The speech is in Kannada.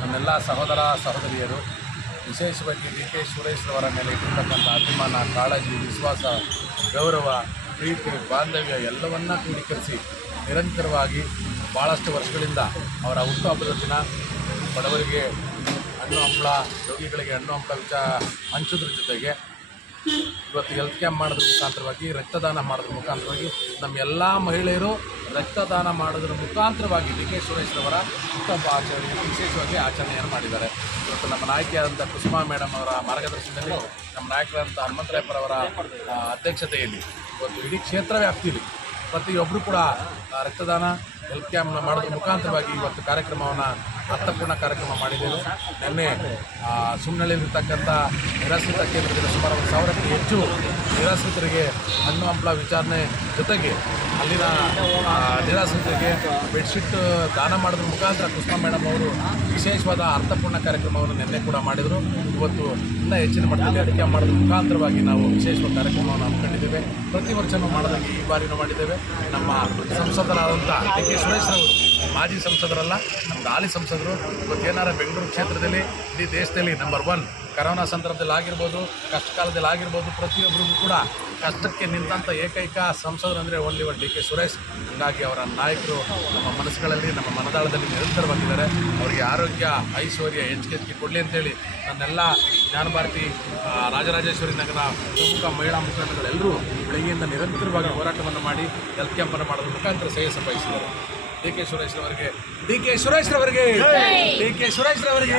ನಮ್ಮೆಲ್ಲ ಸಹೋದರ ಸಹೋದರಿಯರು ವಿಶೇಷವಾಗಿ ಡಿ ಕೆ ಸುರೇಶ್ರವರ ಮೇಲೆ ಇಟ್ಟಿರ್ತಕ್ಕಂಥ ಅಭಿಮಾನ, ಕಾಳಜಿ, ವಿಶ್ವಾಸ, ಗೌರವ, ಪ್ರೀತಿ, ಬಾಂಧವ್ಯ ಎಲ್ಲವನ್ನ ಕ್ರೋಢೀಕರಿಸಿ ನಿರಂತರವಾಗಿ ಭಾಳಷ್ಟು ವರ್ಷಗಳಿಂದ ಅವರ ಹುಟ್ಟುಹಬ್ಬದ ದಿನ ಬಡವರಿಗೆ ಹಣ್ಣು ಹಂಪಲ ರೋಗಿಗಳಿಗೆ ಹಣ್ಣು ಹಂಪಲ ವಿಚಾರ ಹಂಚೋದ್ರ ಜೊತೆಗೆ ಇವತ್ತು ಹೆಲ್ತ್ ಕ್ಯಾಂಪ್ ಮಾಡೋದ್ರ ಮುಖಾಂತರವಾಗಿ, ರಕ್ತದಾನ ಮಾಡೋದ್ರ ಮುಖಾಂತರವಾಗಿ ನಮ್ಮ ಎಲ್ಲ ಮಹಿಳೆಯರು ರಕ್ತದಾನ ಮಾಡೋದ್ರ ಮುಖಾಂತರವಾಗಿ ಡಿ ಕೆ ಸುರೇಶ್ರವರ ಆಚರಣೆಯನ್ನು, ವಿಶೇಷವಾಗಿ ಆಚರಣೆಯನ್ನು ಮಾಡಿದ್ದಾರೆ. ಇವತ್ತು ನಮ್ಮ ನಾಯಕಿಯಾದಂಥ ಕುಸುಮಾ ಮೇಡಮ್ ಅವರ ಮಾರ್ಗದರ್ಶನದಲ್ಲಿ, ನಮ್ಮ ನಾಯಕರಾದಂಥ ಹನುಮಂತರಾಯಪ್ಪರವರ ಅಧ್ಯಕ್ಷತೆಯಲ್ಲಿ ಇವತ್ತು ಇಡೀ ಕ್ಷೇತ್ರ ವ್ಯಾಪ್ತಿಯಲ್ಲಿ ಪ್ರತಿಯೊಬ್ಬರು ಕೂಡ ರಕ್ತದಾನ ಹೆಲ್ತ್ ಕ್ಯಾಂಪ್ನ ಮಾಡೋದ್ರ. ಮುಖಾಂತರವಾಗಿ ಇವತ್ತು ಕಾರ್ಯಕ್ರಮವನ್ನು ಅರ್ಥಪೂರ್ಣ ಕಾರ್ಯಕ್ರಮ ಮಾಡಿದ್ದೇವೆ. ನಿನ್ನೆ ಸುಮ್ಮನಲ್ಲಿರ್ತಕ್ಕಂಥ ನಿರಾಶ್ರಿತ ಕೇಂದ್ರದಲ್ಲಿ ಸುಮಾರು ಒಂದು ಸಾವಿರಕ್ಕೂ ಹೆಚ್ಚು ನಿರಾಶ್ರಿತರಿಗೆ ಹಣ್ಣು ಹಂಪಲ ವಿಚಾರಣೆ ಜೊತೆಗೆ ಅಲ್ಲಿನ ನಿರಾಶ್ರಿತರಿಗೆ ಬೆಡ್ಶೀಟ್ ದಾನ ಮಾಡೋದ್ರ. ಮುಖಾಂತರ ಕೃಷ್ಣ ಮೇಡಮ್ ಅವರು ವಿಶೇಷವಾದ ಅರ್ಥಪೂರ್ಣ ಕಾರ್ಯಕ್ರಮವನ್ನು ನಿನ್ನೆ ಕೂಡ ಮಾಡಿದರು. ಇವತ್ತು ಇನ್ನೂ ಹೆಚ್ಚಿನ ಮಟ್ಟದಲ್ಲಿ ಅಡಿಕೆ ಮಾಡೋದ್ರ ಮುಖಾಂತರವಾಗಿ ನಾವು ವಿಶೇಷವಾದ ಕಾರ್ಯಕ್ರಮವನ್ನು ಹಮ್ಮಿಕೊಂಡಿದ್ದೇವೆ. ಪ್ರತಿ ವರ್ಷವೂ ಮಾಡೋದಾಗಿ ಈ ಬಾರಿನೂ ಮಾಡಿದ್ದೇವೆ. ನಮ್ಮ ಸಂಸದರಾದಂಥ ಡಿ ಕೆ ಸುರೇಶ್ ಅವರು ಮಾಜಿ ಸಂಸದರಲ್ಲ ನಮ್ಮ ಹಾಲಿ ಸಂಸದರು. ಇವತ್ತು ಏನಾರ ಬೆಂಗಳೂರು ಕ್ಷೇತ್ರದಲ್ಲಿ ಇಡೀ ದೇಶದಲ್ಲಿ ನಂಬರ್ ಒನ್ ಕರೋನಾ ಸಂದರ್ಭದಲ್ಲಿ ಆಗಿರ್ಬೋದು ಕಷ್ಟ ಕಾಲದಲ್ಲಿ ಆಗಿರ್ಬೋದು, ಪ್ರತಿಯೊಬ್ಬರಿಗೂ ಕೂಡ ಕಷ್ಟಕ್ಕೆ ನಿಂತಂಥ ಏಕೈಕ ಸಂಸದರು ಅಂದರೆ only one D K Suresh. ಹಂಗಾಗಿ ಅವರ ನಾಯಕರು ನಮ್ಮ ಮನಸ್ಸುಗಳಲ್ಲಿ, ನಮ್ಮ ಮನದಾಳದಲ್ಲಿ ನಿರಂತರವಾಗಿದ್ದಾರೆ ಅವರಿಗೆ ಆರೋಗ್ಯ, ಐಶ್ವರ್ಯ ಹೆಚ್ಚಿಗೆ ಹೆಚ್ಚಿಗೆ ಕೊಡಲಿ ಅಂತೇಳಿ ನನ್ನೆಲ್ಲ ಜ್ಞಾನ ಭಾರತಿ ರಾಜರಾಜೇಶ್ವರಿ ನಗರ ಪ್ರಮುಖ ಮಹಿಳಾ ಮುಖಂಡಗಳೆಲ್ಲರೂ ಬೆಳಗ್ಗೆಯಿಂದ ನಿರಂತರವಾಗಿ ಹೋರಾಟವನ್ನು ಮಾಡಿ ಹೆಲ್ತ್ ಕ್ಯಾಂಪನ್ನು ಮಾಡೋದ್ರ ಮುಖಾಂತರ ಸೇವೆ ಬಯಸಿದ್ದಾರೆ ಡಿ ಕೆ ಸುರೇಶ್ ರವರಿಗೆ. ಡಿ ಕೆ ಸುರೇಶ್ ರವರಿಗೆ. ಡಿ ಕೆ ಸುರೇಶ್ ರವರಿಗೆ.